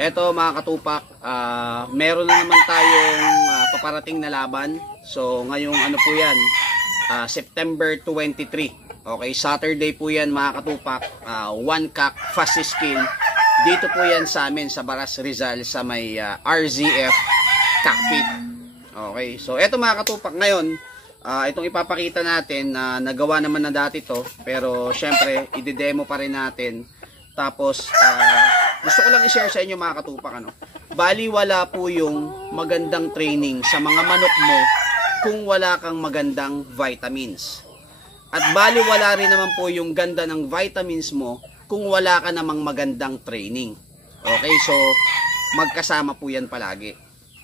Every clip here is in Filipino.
Eto mga katupak, meron na naman tayong paparating na laban. So ngayong ano po yan, September 23. Okay, Saturday po yan mga katupak, 1 CAC fastest skill. Dito po yan sa amin sa Baras Rizal sa may RZF cockpit. Okay, so eto mga katupak ngayon, itong ipapakita natin na nagawa naman na dati to, pero syempre i-demo pa rin natin. Tapos gusto ko lang i-share sa inyo mga katupak, bali wala po yung magandang training sa mga manok mo kung wala kang magandang vitamins. At bali wala rin naman po yung ganda ng vitamins mo kung wala ka namang magandang training. Okay, so magkasama po yan palagi.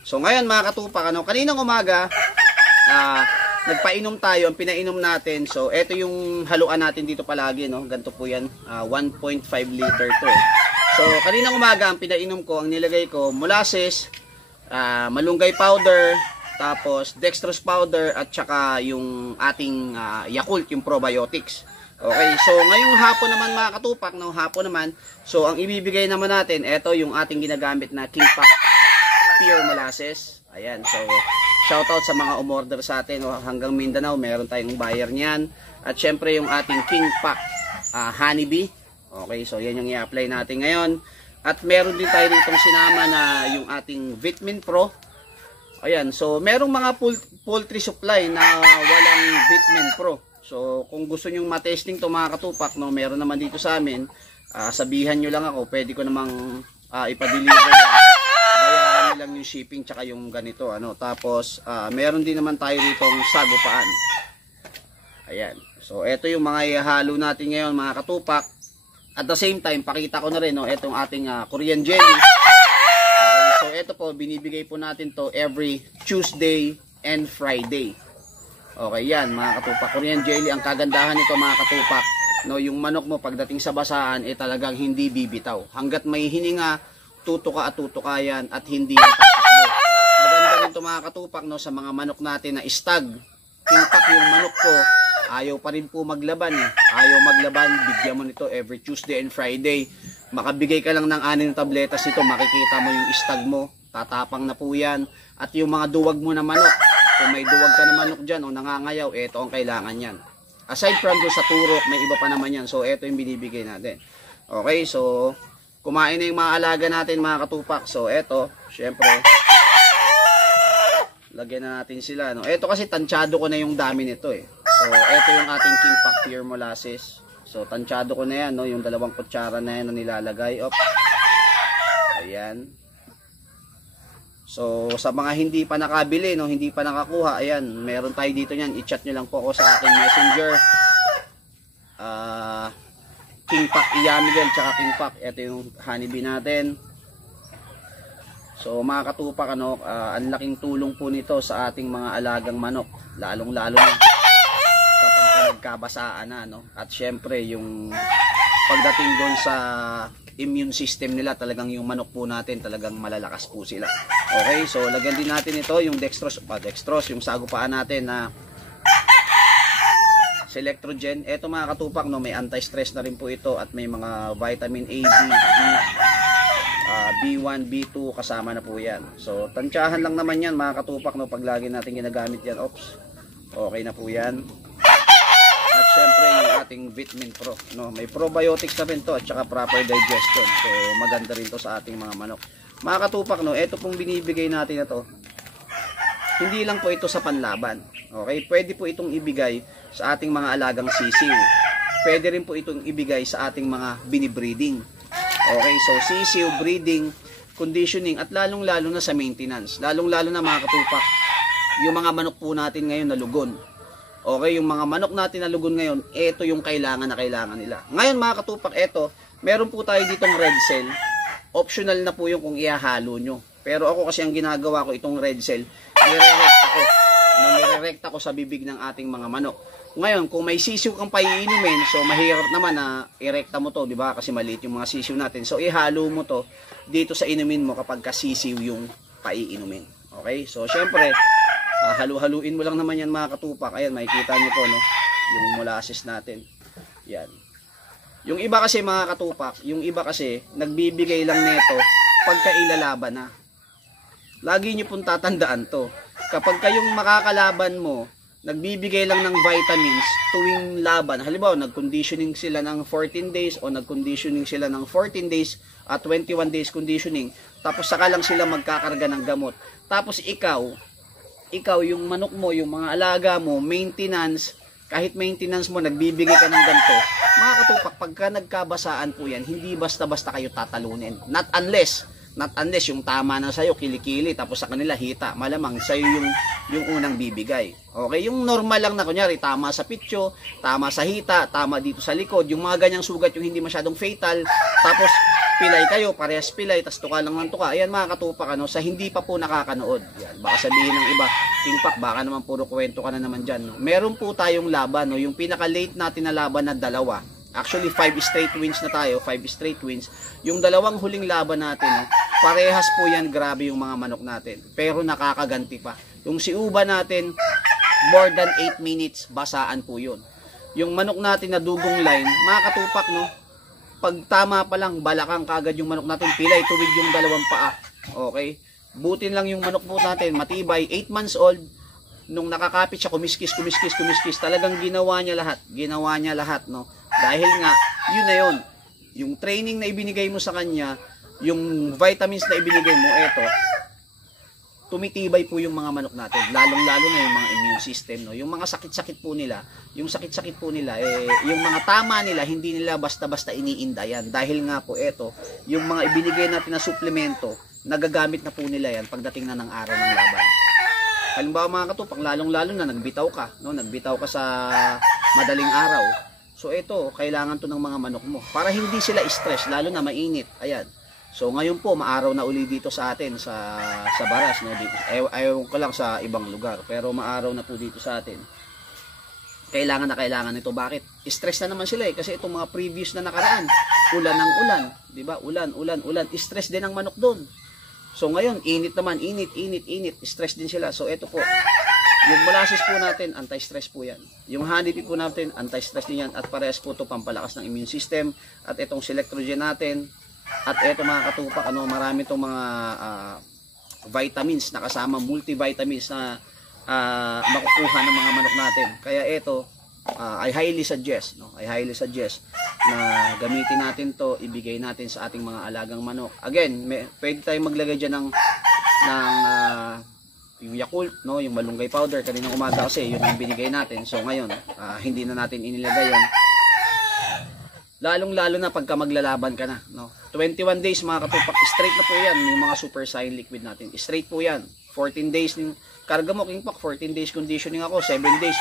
So ngayon mga katupak, kaninang umaga nagpainom tayo, ang pinainom natin. So ito yung haluan natin dito palagi, ganito po yan, 1.5 liter to. So kaninang umaga ang pinainom ko, ang nilagay ko molasses, malunggay powder, tapos dextrose powder, at saka yung ating Yakult, yung probiotics. Okay, so ngayong hapon naman mga katupak, hapon naman, so ang ibibigay naman natin, ito yung ating ginagamit na King Pack Pure Molasses. Ayan, so shoutout sa mga umorder sa atin, hanggang Mindanao, meron tayong buyer niyan. At syempre yung ating King Pack Honeybee. Okay, so yan yung i-apply natin ngayon. At meron din tayo ditong sinama na yung ating Vitamin Pro. Ayan, so merong mga poultry supply na walang Vitamin Pro. So kung gusto nyong matesting to mga katupak, meron naman dito sa amin, sabihan nyo lang ako, pwede ko namang ipa-deliver yan. Bayaran lang yung shipping tsaka yung ganito, Tapos meron din naman tayo ditong sagupaan. Ayan, so ito yung mga ihalo natin ngayon mga katupak. At the same time, pakita ko na rin itong ating Korean jelly. Okay, so ito po, binibigay po natin to every Tuesday and Friday. Okay, yan mga katupak, Korean jelly. Ang kagandahan nito mga katupak, yung manok mo pagdating sa basahan, talagang hindi bibitaw. Hanggat may hininga, tutuka at tutuka yan at hindi yan tatakbo. Maganda rin ito mga katupak, sa mga manok natin na stag. King Pack yung manok ko, ayaw pa rin po maglaban. Ayaw maglaban, bigyan mo nito every Tuesday and Friday. Makabigay ka lang ng 6 tabletas ito, makikita mo yung stag mo, tatapang na po yan. At yung mga duwag mo na manok, kung may duwag ka na manok dyan o nangangayaw, ito ang kailangan yan. Aside from doon sa turok, may iba pa naman yan. So ito yung binibigay natin. Okay, so kumain na yung mga alaga natin mga katupak. So ito, syempre, lagyan na natin sila. Ito kasi tansyado ko na yung dami nito So ito yung ating King Pack Pure Molasses. So tansyado ko na yan, yung 2 kutsara na yan na nilalagay. Ayan. So sa mga hindi pa nakabili, hindi pa nakakuha, ayan, meron tayo dito niyan. I-chat nyo lang po ako sa aking messenger. King Pack Iyamigel tsaka King Pack. Ito yung honeybee natin. So mga katupak, ang laking tulong po nito sa ating mga alagang manok, lalong lalo na kapag nagkabasaan na, At syempre yung pagdating doon sa immune system nila, talagang yung manok po natin talagang malalakas po sila. Okay, so lagyan din natin ito yung dextrose, yung sagupaan natin na Selectrogen. Ito mga katupak, may anti-stress na rin po ito at may mga vitamin A, D, E, B1, B2 kasama na po yan. So tansyahan lang naman yan mga katupak, pag lagi natin ginagamit yan. Okay na po yan. At syempre yung ating Vitamin Pro, may probiotics na rin to at saka proper digestion. So maganda rin to sa ating mga manok. Mga katupak, ito pong binibigay natin na to, hindi lang po ito sa panlaban. Okay, pwede po itong ibigay sa ating mga alagang sisiw. Pwede rin po itong ibigay sa ating mga binibreeding. Okay, so sisiw, breeding, conditioning, at lalong-lalo na sa maintenance. Lalong-lalo na mga katupak, yung mga manok po natin ngayon na lugon. Okay, yung mga manok natin na lugon ngayon, ito yung kailangan na kailangan nila. Ngayon mga katupak, meron po tayo ditong red cell. Optional na po yung kung ihahalo nyo. Pero ako kasi ang ginagawa ko, itong red cell, nirerekta ko sa bibig ng ating mga manok. Ngayon, kung may sisiw kang paiinumin, so mahirap naman na irekta mo to, di ba? Kasi maliit yung mga sisiw natin. So ihalo mo to dito sa inumin mo kapag kasisiw yung paiinumin. Okay? So syempre, halu-haluin mo lang naman yan mga katupak. Ayan, makikita nyo po, yung molasses natin. Yan. Yung iba kasi mga katupak, yung iba kasi nagbibigay lang nito pagka ilalaban na. Lagi nyo pong tatandaan to. Kapag kayong makakalaban mo, nagbibigay lang ng vitamins tuwing laban. Halimbawa, nag-conditioning sila ng 14 days o nag-conditioning sila ng 14 days at 21 days conditioning. Tapos saka lang sila magkakarga ng gamot. Tapos ikaw yung manok mo, yung mga alaga mo, maintenance, kahit maintenance mo, nagbibigay ka ng ganito. Mga katupak, pagka nagkabasaan po yan, hindi basta-basta kayo tatalunin. Not unless yung tama na sa'yo, kilikili, tapos sa kanila hita, malamang sa'yo yung unang bibigay. Okay, yung normal lang na kunyari, tama sa pityo, tama sa hita, tama dito sa likod, yung mga ganyang sugat, yung hindi masyadong fatal, tapos pilay kayo, parehas pilay, tas tuka lang ng tuka. Ayan mga katupak, sa hindi pa po nakakanood. Yan, baka sabihin ng iba, King Pak, baka naman puro kwento ka na naman dyan. No? Meron po tayong laban, yung pinaka-late natin na laban na dalawa. Actually, 5 straight wins na tayo, 5 straight wins. Yung dalawang huling laban natin, parehas po yan, grabe yung mga manok natin. Pero nakakaganti pa. Yung si Uba natin, more than 8 minutes, basaan po yun. Yung manok natin na dugong line, mga katupak, pag tama pa lang, balakang kagad yung manok natin, pilay, tuwid yung dalawang paa. Okay? Butin lang yung manok po natin, matibay, 8 months old, nung nakakapit siya, kumiskis, talagang ginawa niya lahat, Dahil nga, yun na yun. Yung training na ibinigay mo sa kanya, yung vitamins na ibinigay mo, eto, tumitibay po yung mga manok natin. Lalong-lalo na yung mga immune system, Yung mga sakit-sakit po nila, yung mga tama nila, hindi nila basta-basta iniinda yan. Dahil nga po, eto, yung mga ibinigay natin na suplemento, nagagamit na po nila yan pagdating na ng araw ng laban. Halimbawa mga katupak, lalong-lalo na nagbitaw ka sa madaling araw. So ito, kailangan to ng mga manok mo para hindi sila stress, lalo na mainit. Ayan. So ngayon po, maaraw na uli dito sa atin sa Baras, dito. Ayaw ko lang sa ibang lugar, pero maaraw na po dito sa atin. Kailangan ito. Bakit? Stress na naman sila kasi itong mga previous na nakaraan, ulan ng ulan, 'di ba? Ulan. Stress din ang manok doon. So ngayon, init naman, init, stress din sila. So ito po, yung molasses po natin, anti-stress po yan. Yung honeybee po natin, anti-stress din yan. At parehas po ito pampalakas ng immune system. At itong selectrogen natin. At ito mga katupak, marami itong mga vitamins na kasama, multivitamins na makukuha ng mga manok natin. Kaya ito, I highly suggest na gamitin natin to, ibigay natin sa ating mga alagang manok. Again, pwede tayong maglagay dyan ng yung Yakult, yung malunggay powder kaninang umaga kasi yun ang binigay natin. So ngayon, hindi na natin inilagay yun. Lalong-lalo na pagka maglalaban ka na, 21 days mga katupak, straight na po yan, yung mga super sign liquid natin. Straight po yan. 14 days yung karga mo, King Pak, 14 days conditioning ako, 7 days.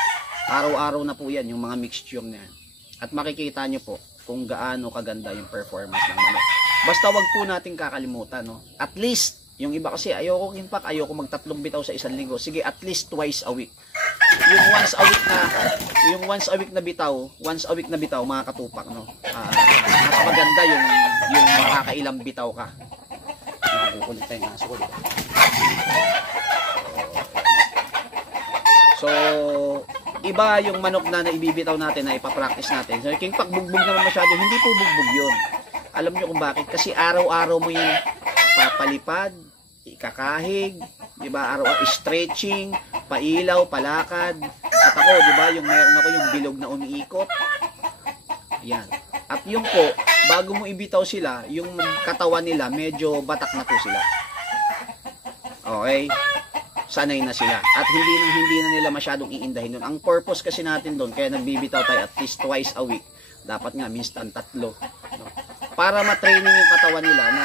Araw-araw na po yan, yung mga mixture na yan. At makikita nyo po kung gaano kaganda yung performance ng manok. Basta wag po natin kakalimutan, At least, yung iba kasi ayoko King Pak, ayoko magtatlong bitaw sa isang linggo. Sige, at least twice a week. Yung once a week na bitaw, mga katupak, mas maganda yung makakailang bitaw ka. Nakukulit tayo nga, sukulit. So, iba yung manok na naibibitaw natin, na ipapractice natin. So, King Pak, bugbog naman masyado. Hindi po bugbog yun. Alam nyo kung bakit? Kasi araw-araw mo yung papalipad, ikakahig, di ba? Araw-araw stretching, pailaw, palakad. At ako, di ba, yung meron ako yung bilog na umiikot. Yan. At yung po, bago mo ibitaw sila, yung katawan nila, medyo batak na po sila. Okay? Sanay na sila. At hindi na nila masyadong iindahin doon. Ang purpose kasi natin doon, kaya nagbibitaw tayo at least twice a week. Dapat nga, minsan 3. Para matraining yung katawan nila na,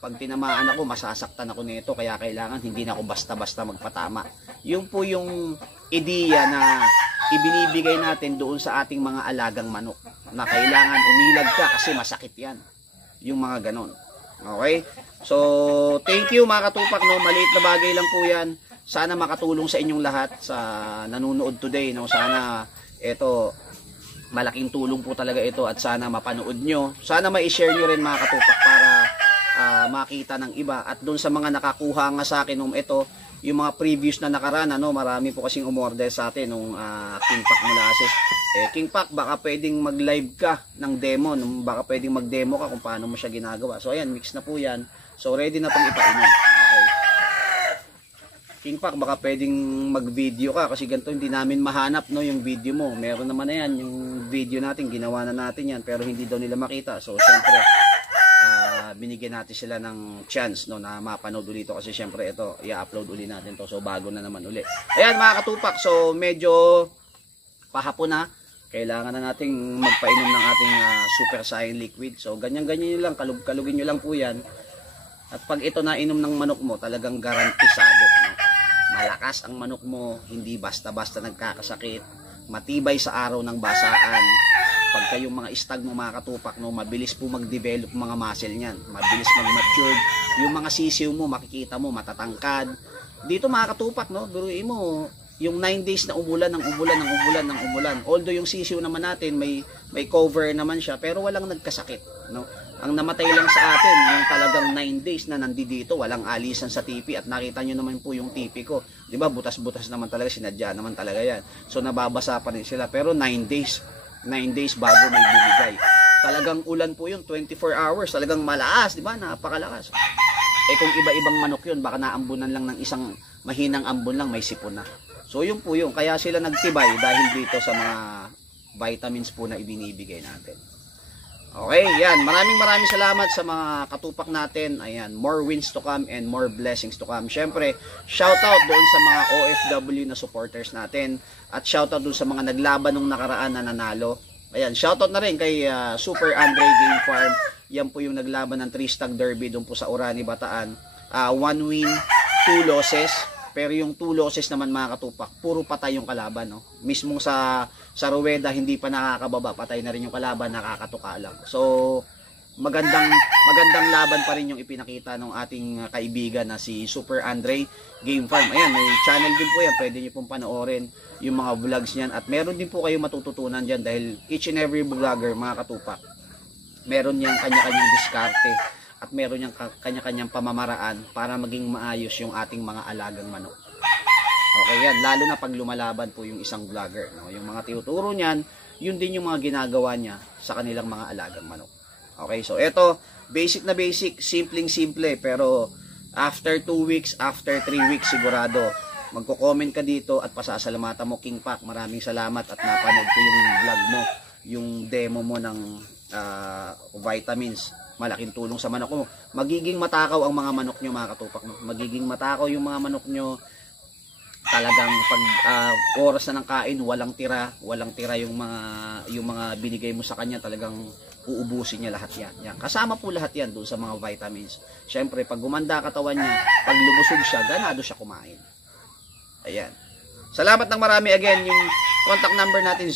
pag tinamaan ako, masasaktan ako nito, kaya kailangan hindi na ako basta-basta magpatama. Yun po yung ideya na ibinibigay natin doon sa ating mga alagang manok, na kailangan umilag ka kasi masakit yan. Yung mga ganon. Okay? So, thank you mga katupak, maliit na bagay lang po yan. Sana makatulong sa inyong lahat sa nanonood today, Sana ito, malaking tulong po talaga ito at sana mapanood nyo. Sana ma-share nyo rin mga katupak para makita ng iba. At doon sa mga nakakuha nga sa akin ito, yung mga previous na nakaraan, marami po kasing umorder sa atin nung King Pak molasses. King Pak, baka pwedeng mag-live ka ng demo, baka pwedeng mag-demo ka kung paano mo siya ginagawa. So ayan, mix na po yan. So ready na pang ipainom. Okay. King Pak, baka pwedeng mag-video ka kasi ganito hindi namin mahanap no yung video mo. Meron naman na yan yung video natin, ginawa na natin yan pero hindi daw nila makita. So syempre binigyan natin sila ng chance no na mapanood ulit ito kasi syempre ito i-upload uli natin to. So bago na naman uli. Ayan mga katupak, so medyo pahapon na. Kailangan na nating magpainom ng ating Super Saiyan liquid. So ganyan-ganyan nyo lang, kalugin nyo lang po yan. At pag ito na inom ng manok mo, talagang garantisado. No? Malakas ang manok mo, hindi basta-basta nagkakasakit, matibay sa araw ng basaan. Pag kayong mga stag mo mga katupak, no, mabilis po mag-develop mga muscle niyan, mabilis mag-mature. Yung mga sisiw mo, makikita mo, matatangkad. Dito mga katupak, no, biruin mo, yung 9 days na umulan ng umulan. Although yung sisiw naman natin, may cover naman siya, pero walang nagkasakit. No? Ang namatay lang sa atin, yung talagang 9 days na nandito, walang alisan sa tipi at nakita nyo naman po yung tipi ko. Di ba butas-butas naman talaga, sinadya naman talaga yan. So nababasa pa rin sila, pero 9 days bago may bumigay. Talagang ulan po yun, 24 hours, talagang malakas, di ba? Napakalakas. Eh kung iba-ibang manok yun, baka naambunan lang ng isang mahinang ambon lang, may sipon na. So yun po yun, kaya sila nagtibay dahil dito sa mga vitamins po na ibinibigay natin. Okay, yan. Maraming salamat sa mga katupak natin. Ayan, more wins to come and more blessings to come. Syempre, shoutout doon sa mga OFW na supporters natin at shoutout doon sa mga naglaban nung nakaraan na nanalo. Ayan, shoutout na rin kay Super Andre Game Farm. Yan po yung naglaban ng 3-stag derby doon po sa Orani, Bataan. 1 win, 2 losses. Pero yung 2 losses naman mga katupak, puro patay yung kalaban, no? Mismong sa Rueda hindi pa nakakababa, patay na rin yung kalaban, nakakatuka lang. So magandang laban pa rin yung ipinakita ng ating kaibigan na si Super Andre Game Farm. Ayan, may channel din po yan, pwede niyo pong panoorin yung mga vlogs niyan at meron din po kayo matututunan diyan dahil each and every vlogger mga katupak, meron niyang kanya-kanyang diskarte at meron niyang kanya-kanyang pamamaraan para maging maayos yung ating mga alagang manok. Okay yan, lalo na pag lumalaban po yung isang vlogger. No? Yung mga tinuturo niyan, yun din yung mga ginagawa niya sa kanilang mga alagang manok. Okay, so eto, basic na basic, simpleng-simple, pero after 2 weeks, after 3 weeks sigurado, magko-comment ka dito at pasasalamatan mo King Pak. Maraming salamat at napanood ko yung vlog mo, yung demo mo ng vitamins. Malaking tulong sa manok mo. Magiging matakaw ang mga manok nyo mga katupak. Magiging matakaw yung mga manok nyo. Talagang pag oras na ng kain, walang tira yung mga binigay mo sa kanya, talagang uubusin niya lahat yan. Kasama po lahat yan doon sa mga vitamins. Syempre, pag gumanda katawan niya, pag lumusog siya, ganado siya kumain. Ayan. Salamat ng marami. Again, yung contact number natin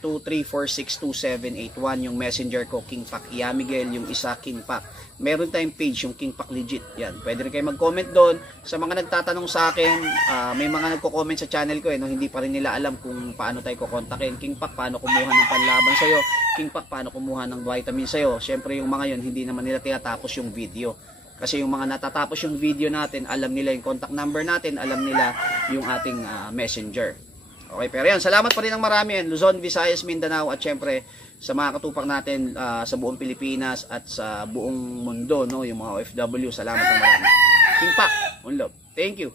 0932-346-2781, yung messenger ko King Pak Yamigel, yung isa King Pak. Meron tayong page yung King Pak Legit. Yan, pwede rin kayo mag-comment doon. Sa mga nagtatanong sa akin, may mga nagko-comment sa channel ko no, hindi pa rin nila alam kung paano tayo kukontakin. King Pak, paano kumuha ng panlaban sa'yo? King Pak, paano kumuha ng vitamin sa'yo? Syempre yung mga yon hindi naman nila tinatapos yung video. Kasi yung mga natatapos yung video natin, alam nila yung contact number natin, alam nila yung ating messenger. Okay, pero yan, salamat pa rin ng marami yan. Luzon, Visayas, Mindanao at syempre sa mga katupak natin sa buong Pilipinas at sa buong mundo, no, yung mga OFW, salamat ng marami. King Pak, one love. Thank you.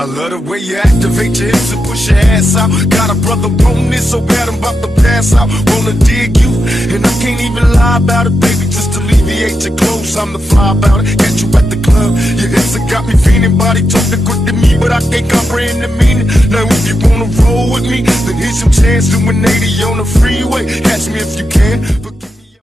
I love the way you activate your hips and push your ass out. Got a brother on this so bad I'm about to pass out. Wanna dig you, and I can't even lie about it, baby. Just alleviate your clothes, I'm the fly about it. Catch you at the club, your hips have got me feeling. Body talking quick to me, but I can't comprehend the meaning. Now if you wanna roll with me, then here's some chance to an 80 on the freeway. Catch me if you can.